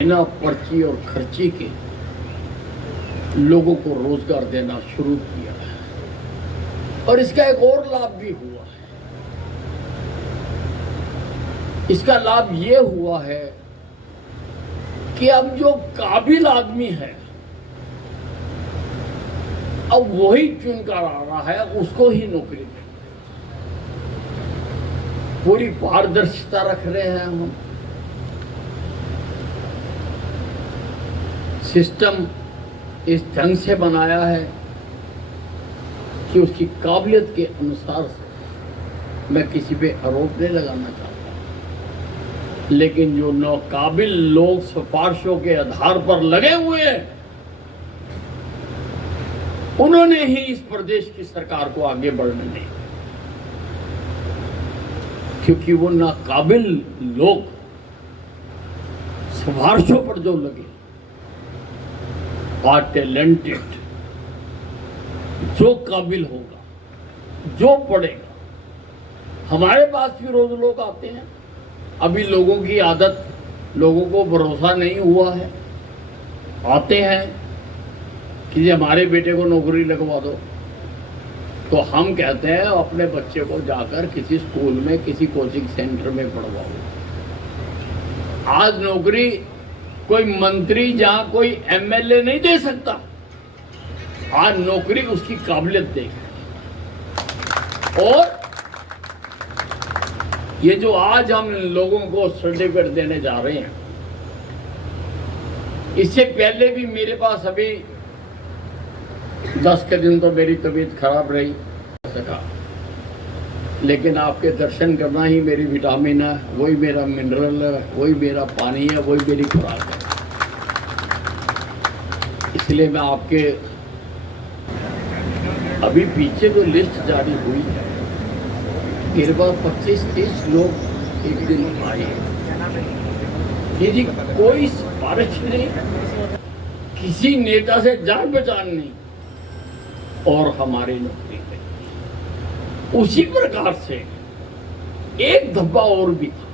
बिना पर्ची और खर्ची के लोगों को रोजगार देना शुरू किया है और इसका एक और लाभ भी हुआ है। इसका लाभ ये हुआ है कि अब जो काबिल आदमी है अब वही चुनकर आ रहा है, उसको ही नौकरी दे। पूरी पारदर्शिता रख रहे हैं हम। सिस्टम इस ढंग से बनाया है कि उसकी काबिलियत के अनुसार मैं किसी पे आरोप नहीं लगाना चाहता, लेकिन जो नाकाबिल लोग सिफारिशों के आधार पर लगे हुए हैं उन्होंने ही इस प्रदेश की सरकार को आगे बढ़ने नहीं, क्योंकि वो नाकाबिल लोग सिफारिशों पर जो लगे और टैलेंटेड, जो काबिल होगा, जो पढ़ेगा। हमारे पास भी रोज लोग आते हैं। अभी लोगों की आदत, लोगों को भरोसा नहीं हुआ है, आते हैं कि जी हमारे बेटे को नौकरी लगवा दो, तो हम कहते हैं अपने बच्चे को जाकर किसी स्कूल में, किसी कोचिंग सेंटर में पढ़वाओ। आज नौकरी कोई मंत्री, जहां कोई एमएलए नहीं दे सकता, आज नौकरी उसकी काबिलियत देगी। और ये जो आज हम लोगों को सर्टिफिकेट देने जा रहे हैं, इससे पहले भी मेरे पास अभी 10 के दिन तो मेरी तबीयत खराब रही सका, लेकिन आपके दर्शन करना ही मेरी विटामिन है, वही मेरा मिनरल है, वही मेरा पानी है, वही मेरी खुराक है। इसलिए मैं आपके अभी पीछे जो लिस्ट जारी हुई है, करीब 25-30 लोग एक दिन आए। यदि कोई सिफारिश नहीं, किसी नेता से जान पहचान नहीं, और हमारी नौकरी है। उसी प्रकार से एक धब्बा और भी था।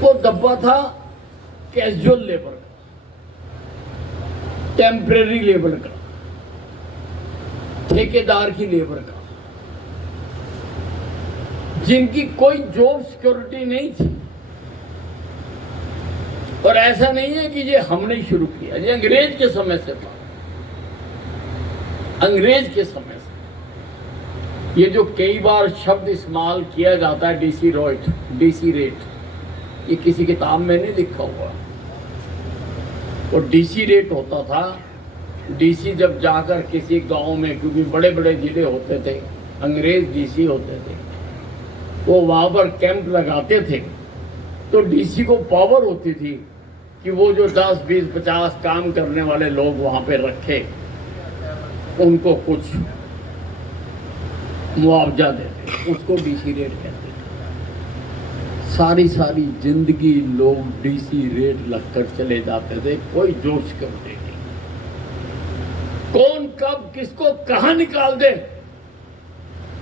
वो धब्बा था कैजुअल लेबर का, टेम्परेरी लेबर का, ठेकेदार की लेबर का, जिनकी कोई जॉब सिक्योरिटी नहीं थी। और ऐसा नहीं है कि ये हमने शुरू किया, ये अंग्रेज के समय से था। अंग्रेज के समय से ये जो कई बार शब्द इस्तेमाल किया जाता है, डीसी रेट, ये किसी किताब में नहीं लिखा हुआ। और डीसी रेट होता था, डीसी जब जाकर किसी गांव में, क्योंकि बड़े बड़े जिले होते थे, अंग्रेज डीसी होते थे, वो वहां पर कैंप लगाते थे, तो डीसी को पावर होती थी कि वो जो 10, 20, 50 काम करने वाले लोग वहां पे रखे, उनको कुछ मुआवजा देते, उसको डीसी रेट कहते थे। सारी जिंदगी लोग डीसी रेट लगकर चले जाते थे, कोई जोश करते नहीं। कौन कब किसको कहां निकाल दे,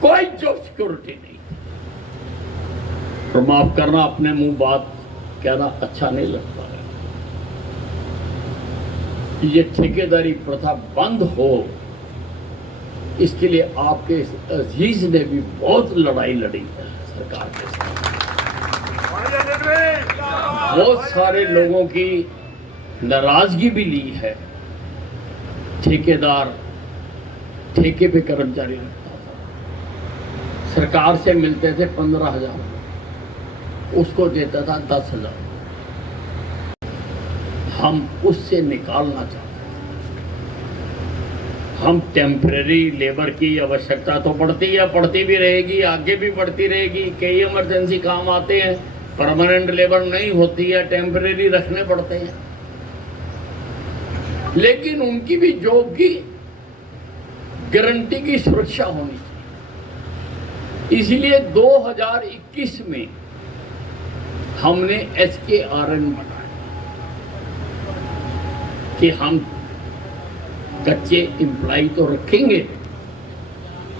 कोई जॉब सिक्योरिटी नहीं। और माफ करना, अपने मुंह बात कहना अच्छा नहीं लगता है। ये ठेकेदारी प्रथा बंद हो, इसके लिए आपके अजीज ने भी बहुत लड़ाई लड़ी है सरकार के साथ। बहुत सारे लोगों की नाराजगी भी ली है। ठेकेदार ठेके पे कर्मचारी रखता था, सरकार से मिलते थे 15,000, उसको देता था 10,000। हम उससे निकालना चाहते हैं। हम टेम्परेरी लेबर की आवश्यकता तो पड़ती है, पड़ती भी रहेगी, आगे भी बढ़ती रहेगी। कई इमरजेंसी काम आते हैं, परमानेंट लेबर नहीं होती है, टेम्परेरी रखने पड़ते हैं, लेकिन उनकी भी जॉब की गारंटी की सुरक्षा होनी चाहिए। इसलिए 2021 में हमने HKRN बनाया कि हम कच्चे एम्प्लॉय तो रखेंगे,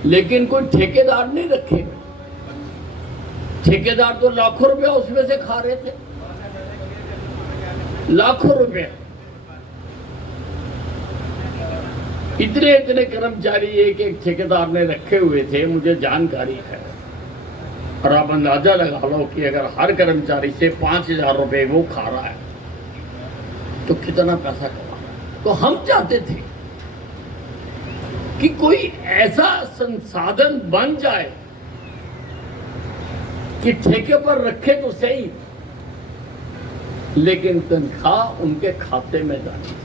लेकिन कोई ठेकेदार नहीं रखेगा। ठेकेदार तो लाखों रुपया उसमें से खा रहे थे। लाखों रुपए। इतने इतने कर्मचारी एक एक ठेकेदार ने रखे हुए थे, मुझे जानकारी है। और आप अंदाजा लगा लो कि अगर हर कर्मचारी से 5,000 रुपए वो खा रहा है तो कितना पैसा कमा रहा है। तो हम चाहते थे कि कोई ऐसा संसाधन बन जाए कि ठेके पर रखे तो सही, लेकिन तनख्वाह उनके खाते में जानी चाहिए,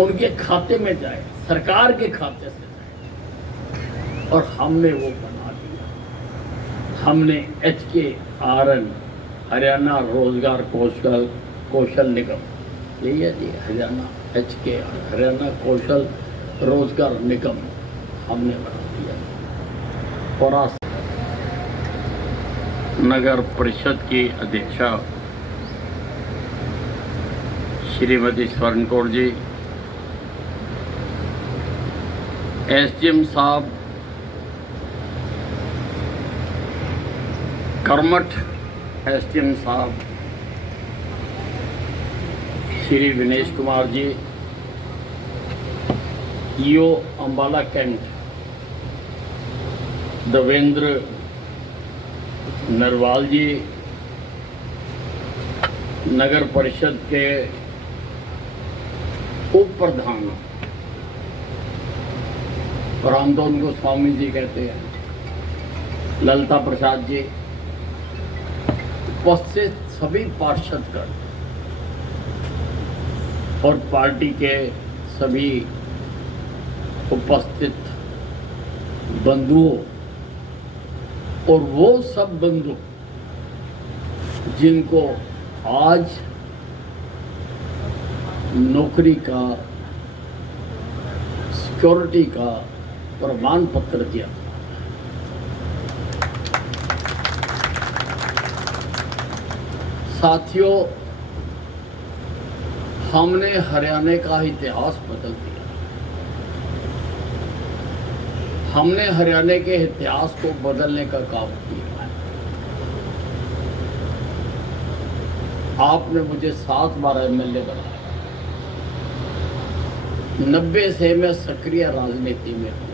उनके खाते में जाए, सरकार के खाते से जाए। और हमने वो बना दिया। हमने HKRN, हरियाणा रोजगार कौशल निगम, यही है जी, हरियाणा HKRN, हरियाणा कौशल रोजगार निगम हमने बना दिया। और आज नगर परिषद की अध्यक्षा श्रीमती स्वर्ण कौर जी, SDM साहब कर्मठ, SDM साहब श्री विनेश कुमार जी, EO अंबाला कैंट देवेंद्र नरवाल जी, नगर परिषद के उप प्रधान, और हम तो उनको स्वामी जी कहते हैं, ललिता प्रसाद जी, उपस्थित सभी पार्षदगण और पार्टी के सभी उपस्थित बंधुओं, और वो सब बंधु जिनको आज नौकरी का, सिक्योरिटी का प्रमाण पत्र दिया। साथियों, हमने हरियाणा का इतिहास बदल दिया। हमने हरियाणा के इतिहास को बदलने का काम किया है। आपने मुझे 7 बार MLA बनाया। 90 से मैं सक्रिय राजनीति में हूँ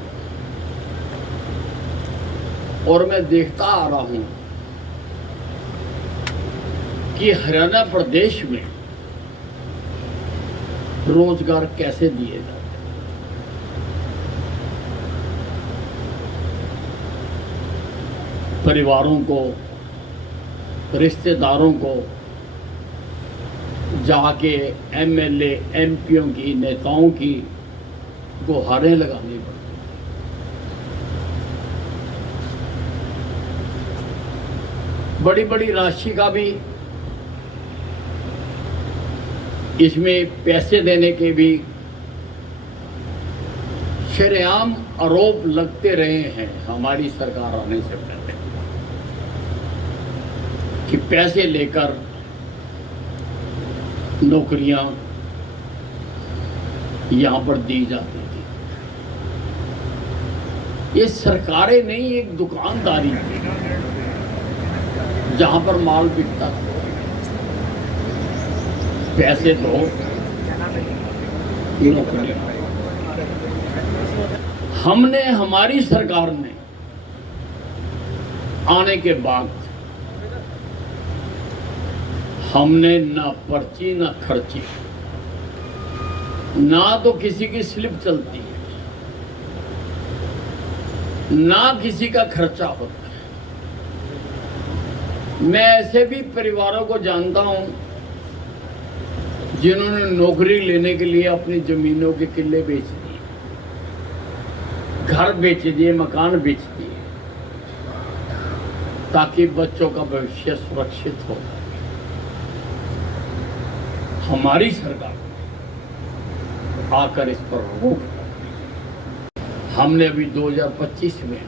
और मैं देखता आ रहा हूँ कि हरियाणा प्रदेश में रोजगार कैसे दिए जाते हैं। परिवारों को, रिश्तेदारों को जाके MLA, MPओं की, नेताओं की गुहारें लगानी पड़ती। बड़ी बड़ी राशि का भी इसमें पैसे देने के भी शरेआम आरोप लगते रहे हैं हमारी सरकार आने से पहले, कि पैसे लेकर नौकरियां यहां पर दी जाती थी। ये सरकारें नहीं, एक दुकानदारी थी जहां पर माल बिकता था। पैसे दो, नौकरियां। हमने, हमारी सरकार ने आने के बाद हमने ना पर्ची ना खर्ची, ना तो किसी की स्लिप चलती है, ना किसी का खर्चा होता है। मैं ऐसे भी परिवारों को जानता हूं जिन्होंने नौकरी लेने के लिए अपनी जमीनों के किले बेच दिए, घर बेच दिए, मकान बेच दिए, ताकि बच्चों का भविष्य सुरक्षित हो। हमारी सरकार आकर इस पर रोक। हमने अभी 2025 में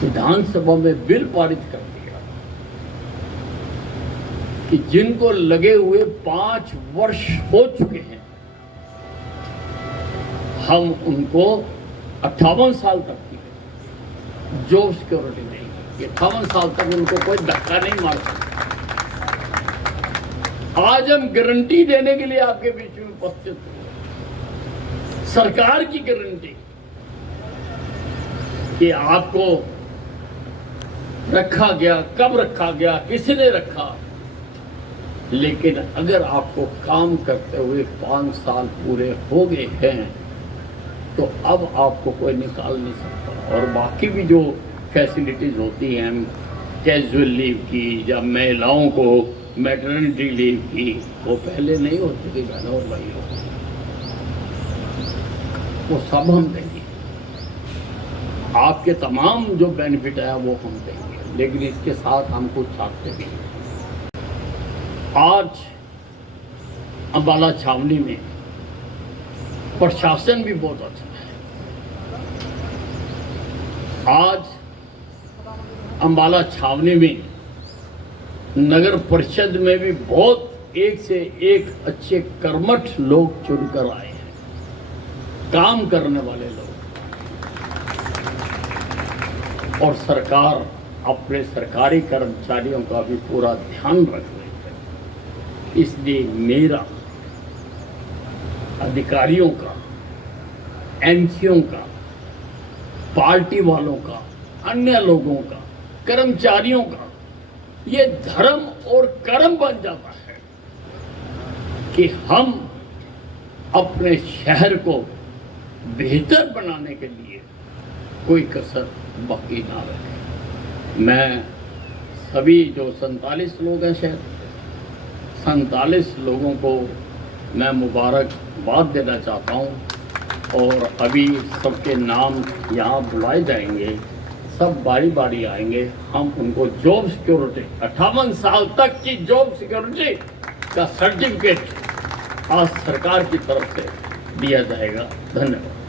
विधानसभा में बिल पारित कर दिया कि जिनको लगे हुए 5 वर्ष हो चुके हैं, हम उनको 58 साल तक की जॉब सिक्योरिटी देंगे। 58 साल तक उनको कोई धक्का नहीं मार सकता। आज हम गारंटी देने के लिए आपके बीच में उपस्थित हुए, सरकार की गारंटी कि आपको रखा गया, कब रखा गया, किसने रखा, लेकिन अगर आपको काम करते हुए 5 साल पूरे हो गए हैं तो अब आपको कोई निकाल नहीं सकता। और बाकी भी जो फैसिलिटीज़ होती हैं, कैजुअल लीव की या महिलाओं को मैटरनिटी लीव की, वो पहले नहीं होती थी बहनों और भाइयों, वो सब हम देंगे। आपके तमाम जो बेनिफिट है वो हम देंगे, लेकिन इसके साथ हम कुछ चाहते भी हैं। आज अंबाला छावनी में प्रशासन भी बहुत अच्छा है। आज अंबाला छावनी में नगर परिषद में भी बहुत एक से एक अच्छे कर्मठ लोग चुनकर आए हैं, काम करने वाले लोग। और सरकार अपने सरकारी कर्मचारियों का भी पूरा ध्यान रख रही है। इसलिए मेरा अधिकारियों का, एमसीओ का, पार्टी वालों का, अन्य लोगों का, कर्मचारियों का ये धर्म और कर्म बन जाता है कि हम अपने शहर को बेहतर बनाने के लिए कोई कसर बाकी ना रखें। मैं सभी जो 47 लोग हैं शहर, 47 लोगों को मैं मुबारकबाद देना चाहता हूँ। और अभी सबके नाम यहाँ बुलाए जाएंगे, सब बारी बारी आएंगे। हम उनको जॉब सिक्योरिटी, 58 साल तक की जॉब सिक्योरिटी का सर्टिफिकेट आज सरकार की तरफ से दिया जाएगा। धन्यवाद।